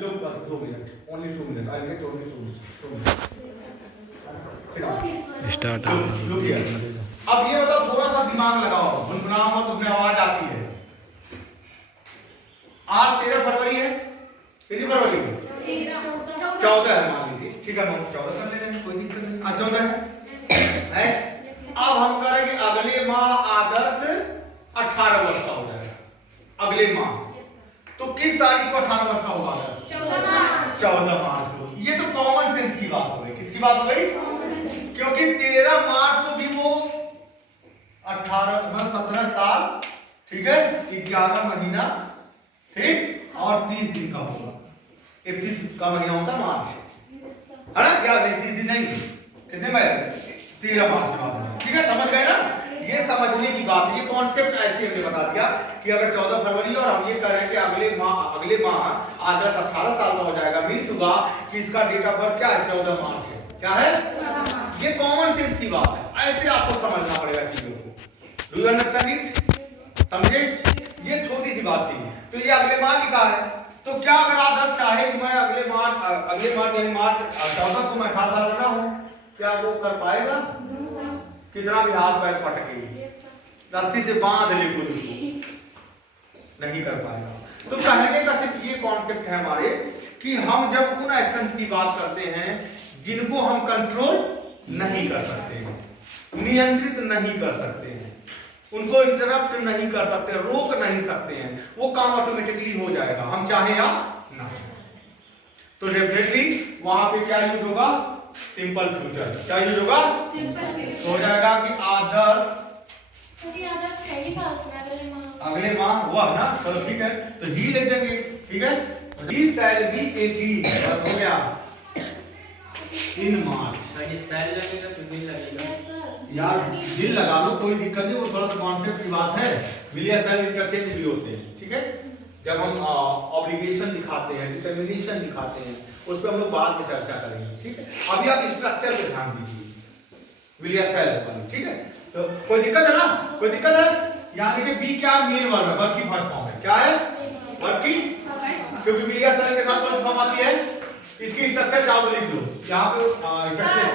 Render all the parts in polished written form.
Look, बस 2 minute, only 2 minutes. I'll get only 2 minutes. 2 minutes. Start. Look here. अब ये बताओ, थोड़ा सा दिमाग लगाओ, गुनगुनाओ मत, उसमें आवाज आती है। आज 13 फरवरी है, कितनी फरवरी है? 14 है मान लीजिए, ठीक है, हम 14 कर लेते हैं, कोई दिक्कत नहीं। आज 14 है। अब हम करेंगे अगले माह आदर्श 18 वर्ष का हो जाएगा अगले माह। तो किस तारीख को 18 वर्ष का होगा? 14 मार्च को। ये तो कॉमन सेंस की बात हो गई। किसकी बात हो गई? क्योंकि 13 मार्च को भी वो 17 साल, ठीक है, 11 महीना, ठीक, और 30 दिन का होगा। 31 का महीना होता है मार्च, है ना? क्या 31 दिन नहीं, कितने में? 13 मार्च का, ठीक है, समझ गए ना? ये समझने की बात है, ये कॉन्सेप्ट ऐसे हमने बता दिया कि अगर 14 फरवरी और हम ये कह रहे हैं कि अगले माह आदर्श 18 साल का हो जाएगा, मीन्स हुआ कि इसका डेट ऑफ बर्थ क्या है? 14 मार्च है। क्या है? ये कॉमन सेंस की बात है, ऐसे आपको समझना पड़ेगा चीजों को। Do you understand it? समझे? ये छोटी सी बात थी। तो ये अगले माह लिखा है, तो क्या अगर आदर्श चाहे कि मैं अगले माह यानी मार्च 14 को मैं 18 साल का हूं, क्या वो कर पाएगा? कितना भी हाथ पैर पटके, रस्सी से बांध ले खुद को, नहीं कर पाएगा। तो कहने का सिर्फ ये कॉन्सेप्ट है हमारे कि हम जब उन एक्शंस की बात करते हैं जिनको हम कंट्रोल नहीं कर सकते हैं, नियंत्रित नहीं कर सकते हैं, उनको इंटरप्ट नहीं कर सकते, रोक नहीं सकते हैं, वो काम ऑटोमेटिकली हो जाएगा, हम चाहे या ना। तो डेफिनेटली वहां पे क्या यूज होगा? Simple future. क्या यूज होगा? Simple future. हो जाएगा कि आदर्श अगले माह हुआ ना, चलो ठीक है, तो ही लिख देंगे, ठीक है, he shall be 18 हो गया इन मार्च। सेल लगेगा तो बिल लगेगा यार दिल लगा लो, कोई दिक्कत नहीं, वो थोड़ा सा कॉन्सेप्ट की बात है, विल या शैल इंटरचेंज भी होते हैं, ठीक है। जब हम ऑब्लिगेशन दिखाते हैं, डिटरमिनेशन दिखाते हैं, उस पर हम लोग बाद में चर्चा करेंगे, ठीक है। अभी आप स्ट्रक्चर पे ध्यान दीजिए, विल या शैल वाली, ठीक है। तो कोई दिक्कत है ना? कोई दिक्कत है? यहाँ देखिए बी क्या मेन वर्ब है, वर्ब की फर्स्ट फॉर्म है, क्या है? वर्ब की, क्योंकि विल या शैल के साथ कौन सी फॉर्म आती है? इसकी स्ट्रक्चर चाहो लिख लो यहाँ पे, स्ट्रक्चर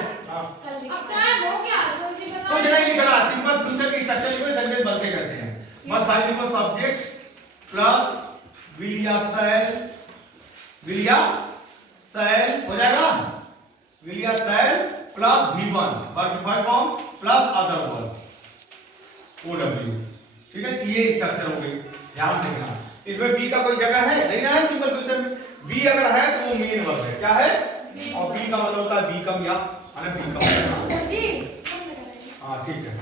कुछ नहीं लिखना, सिंपल फ्यूचर की स्ट्रक्चर लिखो, सेंटेंस बनते कैसे हैं, बस खाली लिखो सब्जेक्ट प्लस विल या शैल हो जाएगा, विल या शैल plus V1 verb first form plus other verb OW, ठीक है। ये स्ट्रक्चर हो गई, ध्यान रखना। इसमें बी का कोई जगह है नहीं ना, है सिंपल फ्यूचर में बी अगर है तो वो मेन वर्ब है, क्या है? और बी का मतलब होता है बीकम या बीकम। हाँ ठीक है,